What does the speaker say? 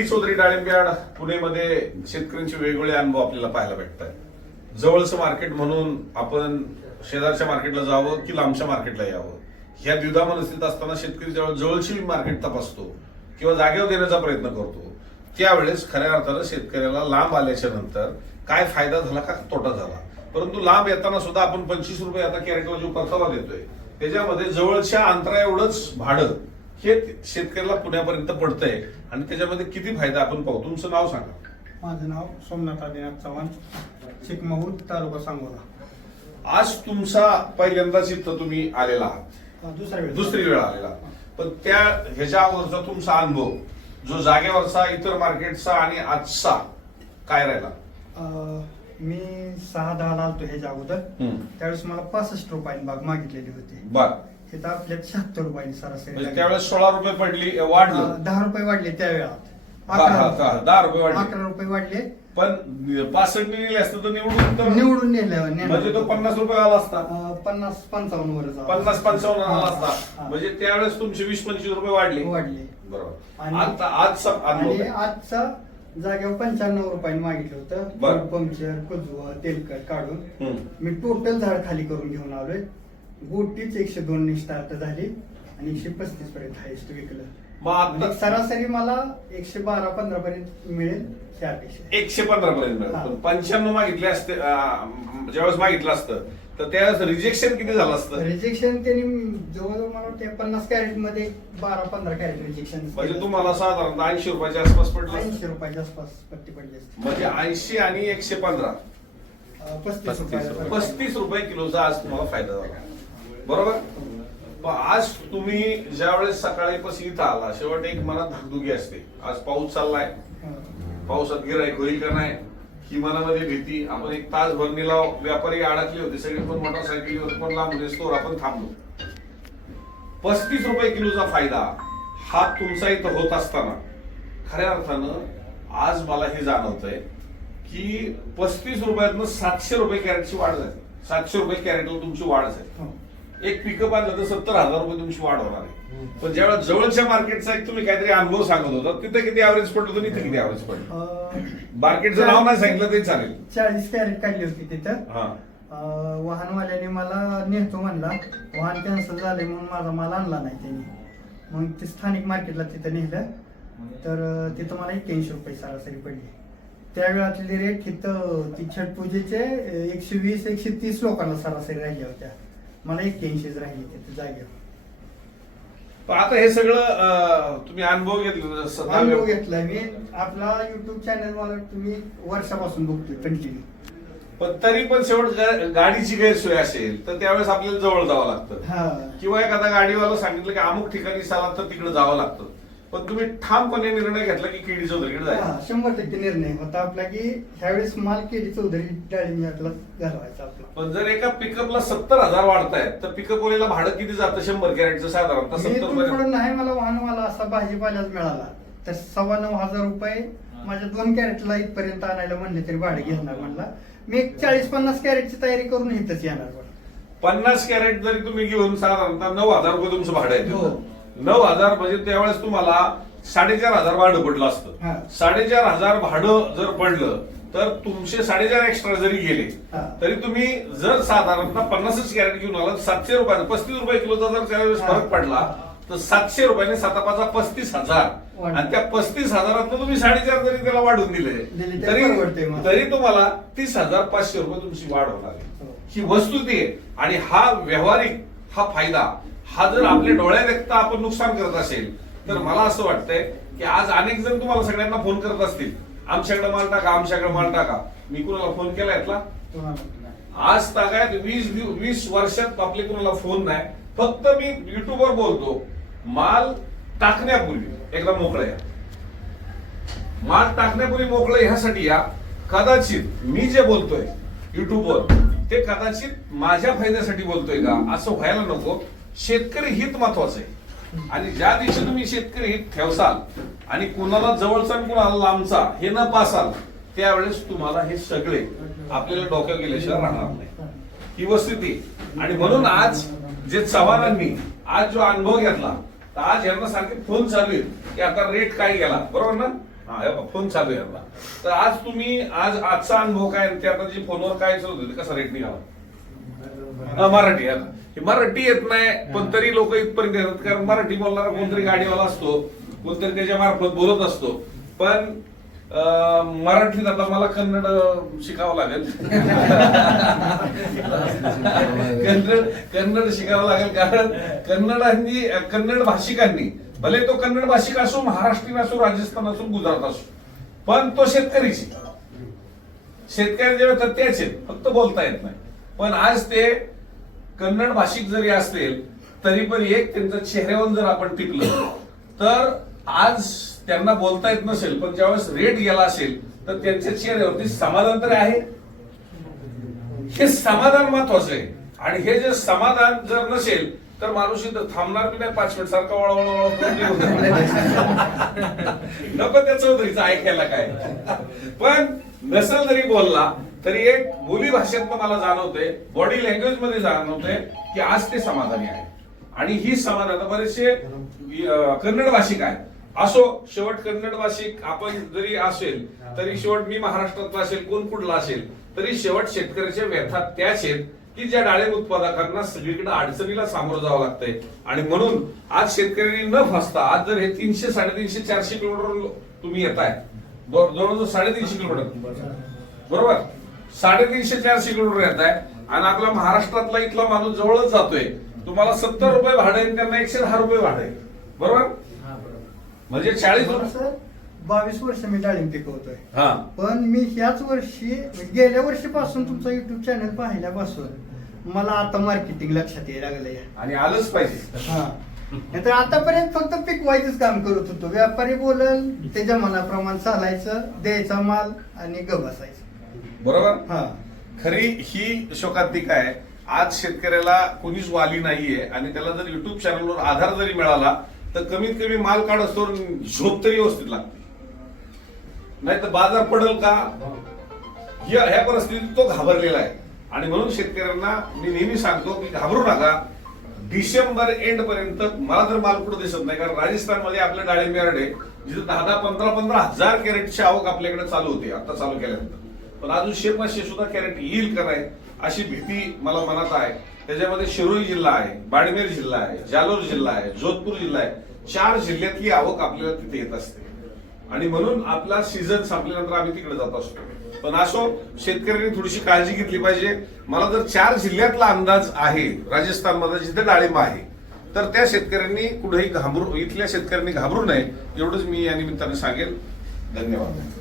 D Chaudhari डाळिंब्याड पुणेमध्ये शेतकऱ्यांचे वेगवेगळे अनुभव आपल्याला पाहायला भेटतात. जवळचं मार्केट म्हणून आपण शेजारच्या मार्केटला जावं की लांबच्या मार्केटला यावं? ह्या द्विधा मनस्थितीत असताना शेतकरी जेव्हा जवळची मार्केट तपासतो किंवा जागेवर देण्याचा प्रयत्न करतो त्यावेळेस खऱ्या अर्थानं शेतकऱ्याला लांब आल्याच्यानंतर काय फायदा झाला का? तोटा झाला. परंतु लांब येताना सुद्धा आपण पंचवीस रुपये आता कॅरेटला जो परतावा देतोय. त्याच्यामध्ये जवळच्या अंतरा एवढंच भाडं हे शेतकऱ्याला पुण्यापर्यंत पडतंय. आणि त्याच्यामध्ये किती फायदा आपण पाहू? तुमचं नाव सांगा. माझं नाव सोमनाथ आदिनाथ चव्हाण चिकमहूर तालुका सांगोला. आज तुमचा पहिल्यांदाच इथं तुम्ही आलेला आहात. दुसरा वेळ दुसरी वेळ आलेला पण त्या ह्याच्या अगोदरचा तुमचा अनुभव जो जागेवरचा इतर मार्केटचा आणि आजचा काय राहिला? अं, मी सहा दहाला आलतो ह्याच्या अगोदर. त्यावेळेस मला पासष्ट रुपयांनी बाग मागितलेली होती. बर तर आपल्यात शहात्तर रुपयांनी सरासरी म्हणजे. त्यावेळेस सोळा रुपये पडली वाढलं अं, दहा रुपये वाढले त्या वेळात अकरा दहा रुपये वाढले अकरा रुपये वाढले पण पासष्ट नेले असतं तर निवडून तर निवडून नेलं नेलं. म्हणजे तो पन्नास रुपये आला असता अं, पन्नास पंचावन्न वर. पन्नास पंचावन्न आला असता हा. म्हणजे त्यावेळेस तुमचे वीस पंचवीस रुपये वाढले वाढले बरोबर आणि- आता आजचा अनुभव आणि? आजचा जागेवर पंच्याण्णव रुपयांनी मागितलं बरं. होतं पंक्चर कुजवं तेलकट काढून हम्म. मी टोटल झाड खाली करून घेऊन आलोय गोटीच एकशे दोन स्टार्ट झाली आणि एकशे पस्तीस पर्यंत हायस्ट विकलं मग म्हणजे सरासरी मला एकशे बारा पंधरा पर्यंत मिळेल ही अपेक्षा आहे. एकशे पंधरा पर्यंत हा. पंच्याण्णव मागितले असते अं, ज्यावेळेस मागितलं असतं तर त्यावेळेस रिजेक्शन किती झालं असतं रिजेक्शन त्यांनी जवळजवळ मला वाटतं पन्नास कॅरेटमध्ये बारा पंधरा कॅरेट रिजेक्शन म्हणजे तुम्हाला साधारणतः ऐंशी रुपयाच्या आसपास पडलं ऐंशी. रुपयाच्या आसपास पट्टी पडली असते म्हणजे ऐंशी आणि एकशे पंधरा अं, पस्तीस पस्तीस रुपयाला रुपये. पस्तीस रुपये किलोचा आज तुम्हाला फायदा झाला बरोबर? आज तुम्ही ज्यावेळेस सकाळी पस इथं आला शेवट एक मनात धाकधुकी असते. आज पाऊस चाललाय. हं. पावसात गिराईक होईल का नाही ही मनामध्ये भीती. आपण एक तास भरणीला व्यापारी अडकले होते सगळे पण मोटरसायकलीवर पण लांबले स्टोर आपण थांबलो. पस्तीस रुपये किलोचा फायदा हा तुमचा इथं होत असताना खऱ्या अर्थानं आज मला हे जाणवतंय की पस्तीस रुपयातनं सातशे रुपये कॅरेटची वाढ झाली. सातशे रुपये कॅरेटवर तुमची वाढ झाली. हो. एक पिकअप आणलं तर सत्तर हजार रुपये तुमची वाढ होणार आहे. पण ज्यावेळेस जवळच्या मार्केटचा एक तुम्ही काहीतरी अनुभव सांगत होता तिथे किती ऍव्हरेज पडलं होतं इथे किती ऍव्हरेज पडलं? मार्केटचं नाव नाही सांगितलं तरी चालेल. चाळीस कॅरेट काढली होती तिथं. हा. वाहनवाल्याने मला नेतो म्हणला वाहन कॅन्सल झाले म्हणून माझा माल आणला नाही त्यांनी. मग ते स्थानिक मार्केटला तिथं नेलं. तर तिथं मला एक्क्याऐंशी रुपये सरासरी पडली. त्या वेळातली रेट तिथं ती छट पूजेचे अं, एकशे वीस एकशे तीस लोकांना सरासरी राहिल्या होत्या. मला एक्क्याऐंशीच राहिली तिथं जागेवर. पण आता हे सगळं अं, तुम्ही अनुभव घेतलं अनुभव घेतलाय मी. आपला युट्यूब चॅनल मला तुम्ही वर्षापासून बघतोय कंटिन्यू पण तरी पण शेवट गा- गाडीची गैरसोय असेल तर त्यावेळेस आपल्याला जवळ जावं लागतं. हा. किंवा एखादा गाडीवाला सांगितलं की अमुक ठिकाणी चाला तर तिकडे जावं लागतं. पण तुम्ही ठामपणे निर्णय घेतला की केडी चौधरीकडे हा, जायचं शंभर टक्के निर्णय होता आपला की ह्यावेळेस माल केली चौधरी डाळिंब्यातला घालवायचा आपला. पण जर एका पिकअपला सत्तर हजार वाढतायत तर पिकअप वाल्याला भाडं किती जातं? शंभर कॅरेटचं साधारणतः मी सत्तर इथून पर्यंत पुढे नाही मला वाहनवाला असा भाजीपाल्याच मिळाला. तर सव्वा नऊ हजार रुपये माझ्या दोन कॅरेटला इथपर्यंत आणायला म्हणले तरी भाडे घेणार म्हणला. मी एक चाळीस पन्नास कॅरेटची तयारी करून इथंच येणार. पन्नास कॅरेट जरी तुम्ही घेऊन साधारणतः नऊ हजार रुपये तुमचं भाडं आहे हो. नऊ हजार म्हणजे त्यावेळेस तुम्हाला साडेचार हजार भाडं पडलं. असतं साडेचार हजार भाडं जर पडलं तर तुमचे साडेचार एक्स्ट्रा जरी गेले. तरी तुम्ही जर साधारणतः पन्नासच कॅरेट घेऊन आलात सातशे रुपयाचा पस्तीस रुपये किलोचा जर त्यावेळेस. फरक पडला तर सातशे रुपयाने सातापाचा पस्तीस हजार. आणि त्या पस्तीस हजारात तुम्ही साडेचार जरी त्याला वाढून दिले तरी तरी तुम्हाला तीस हजार पाचशे रुपये तुमची वाढ होणार हो. ही वस्तुस्थिती आहे आणि हा व्यावहारिक हा फायदा हा जर आपल्या डोळ्या देखता आपण नुकसान करत असेल तर मला असं वाटतंय की आज अनेक जण तुम्हाला सगळ्यांना फोन करत असतील. आमच्याकडे माल टाका आमच्याकडे माल टाका. मी कुणाला फोन केला यातला? आज तागायत वीस वीस वर्षात आपले कुणाला फोन नाही. फक्त मी युट्यूबवर बोलतो माल टाकण्यापूर्वी एकदा मोकळं या. माल टाकण्यापूर्वी मोकळं ह्यासाठी या कदाचित मी जे बोलतोय युट्यूबवर ते कदाचित माझ्या फायद्यासाठी बोलतोय का? असं व्हायला नको. शेतकरी हित महत्वाचं आहे. आणि ज्या दिवशी तुम्ही शेतकरी हित ठेवसाल आणि कुणाला जवळचा आणि कुणाला लांबचा हे न पासाल त्यावेळेस तुम्हाला हे सगळे आपल्याला डोक्या गेल्याशिवाय राहणार नाही. ही वस्तुती आणि म्हणून आज जे चव्हाणांनी आज जो अनुभव घेतला तर आज यांना सारखे फोन चालू आहेत की आता रेट काय गेला? बरोबर ना? हा फोन चालू आहे तर आज तुम्ही आज आजचा अनुभव काय? आणि ते आता जे फोनवर काय चालू होते कसा रेट निघाला? हा, मराठी हा. हे मराठी येत नाही पण तरी लोक इथपर्यंत येतात. कारण मराठी बोलणारा कोणतरी गाडीवाला असतो कोणतरी त्याच्या मार्फत बोलत असतो. पण अं, मराठीत आता मला कन्नड शिकावं लागेल. कन्नड कन्नड शिकावं लागेल कारण कन्नडांनी कन्नड भाषिकांनी भले तो कन्नड भाषिक असो महाराष्ट्रीयन असो राजस्थान असो गुजरात असो पण तो शेतकरीच आहे. शेतकरी जे होतात तेच आहेत. फक्त बोलता येत नाही. पण आज ते कन्नड भाषिक जरी असतील तरी पण एक त्यांच्या चेहऱ्यावर जर आपण टिकलं तर आज त्यांना बोलता येत नसेल पण ज्यावेळेस रेट गेला असेल तर त्यांच्या चेहऱ्यावरती समाधान तरी आहे. हे समाधान महत्वाचं आहे. आणि हे जे समाधान जर नसेल तर माणूस इथं थांबणार बी नाही पाच मिनिट सारखं वळवळ नको त्याच ऐकायला काय. पण नसेल जरी बोलला तरी एक बोली भाषेत मला जाणवते बॉडी लँग्वेजमध्ये जाणवते की आज ते समाधानी आहे आणि ही समाधान आता बरेचसे कन्नड भाषिक आहे असो शेवट कन्नड भाषिक आपण जरी असेल तरी शेवट मी महाराष्ट्रातला असेल कोण कुठला असेल तरी शेवट शेतकऱ्याच्या व्यथा त्याच आहेत की ज्या डाळिंब उत्पादकांना सगळीकडे अडचणीला सामोरं जावं लागतंय. आणि म्हणून आज शेतकऱ्यांनी न फसता आज जर हे तीनशे साडेतीनशे चारशे किलोमीटर तुम्ही येताय आहे जवळजवळ साडेतीनशे किलोमीटर. बरोबर? साडेतीनशे चारशे किलोमीटर येत आहे. आणि आपला महाराष्ट्रातला इथला माणूस जवळच जातोय. तुम्हाला सत्तर रुपये भाडं त्यांना एकशे दहा रुपये भाडं बरोबर? म्हणजे चाळीस रुपये. बावीस वर्ष मी डाळिंब पिकवतोय. हा. पण मी ह्याच वर्षी गेल्या वर्षीपासून तुमचा युट्यूब चॅनल पाहिल्यापासून मला आता मार्केटिंग लक्षात यायला लागलंय. आणि आलंच पाहिजे. हा. नाहीतर आतापर्यंत फक्त पिकवायचंच काम करत होतो. व्यापारी बोलल त्याच्या मनाप्रमाणे चालायचं द्यायचा माल आणि ग बसायचं बरोबर? हा. खरी ही शोकांतिका आहे. आज शेतकऱ्याला कोणीच वाली नाहीये आणि त्याला जर युट्यूब चॅनलवर आधार जरी मिळाला तर कमीत कमी माल काढ असतो झोप तरी व्यवस्थित लागते. नाही तर बाजार पडल का? ह्या परिस्थितीत तो घाबरलेला आहे. आणि म्हणून शेतकऱ्यांना मी नेहमी सांगतो की घाबरू नका. डिसेंबर एंड पर्यंत मला तर माल कुठं दिसत नाही. कारण राजस्थानमध्ये आपले डाळिंब जिथे दहा दहा पंधरा पंधरा हजार कॅरेटची आवक आपल्याकडे चालू होती आता चालू केल्यानंतर. पण अजून शे सुद्धा कॅरेट येईल का नाही अशी भीती मला मनात आहे. त्याच्यामध्ये शिरोई जिल्हा आहे बाडमेर जिल्हा आहे जालोर जिल्हा आहे जोधपूर जिल्हा आहे. चार जिल्ह्यातली आवक आपल्याला तिथे येत असते. आणि म्हणून आपला सीझन संपल्यानंतर आम्ही तिकडे जात असतो. पण असो शेतकऱ्यांनी थोडीशी काळजी घेतली पाहिजे. मला जर चार जिल्ह्यातला अंदाज आहे राजस्थानमध्ये जिथे डाळिंब आहे तर त्या शेतकऱ्यांनी कुठेही घाबरू इथल्या शेतकऱ्यांनी घाबरू नये एवढंच मी या निमित्ताने सांगेल. धन्यवाद.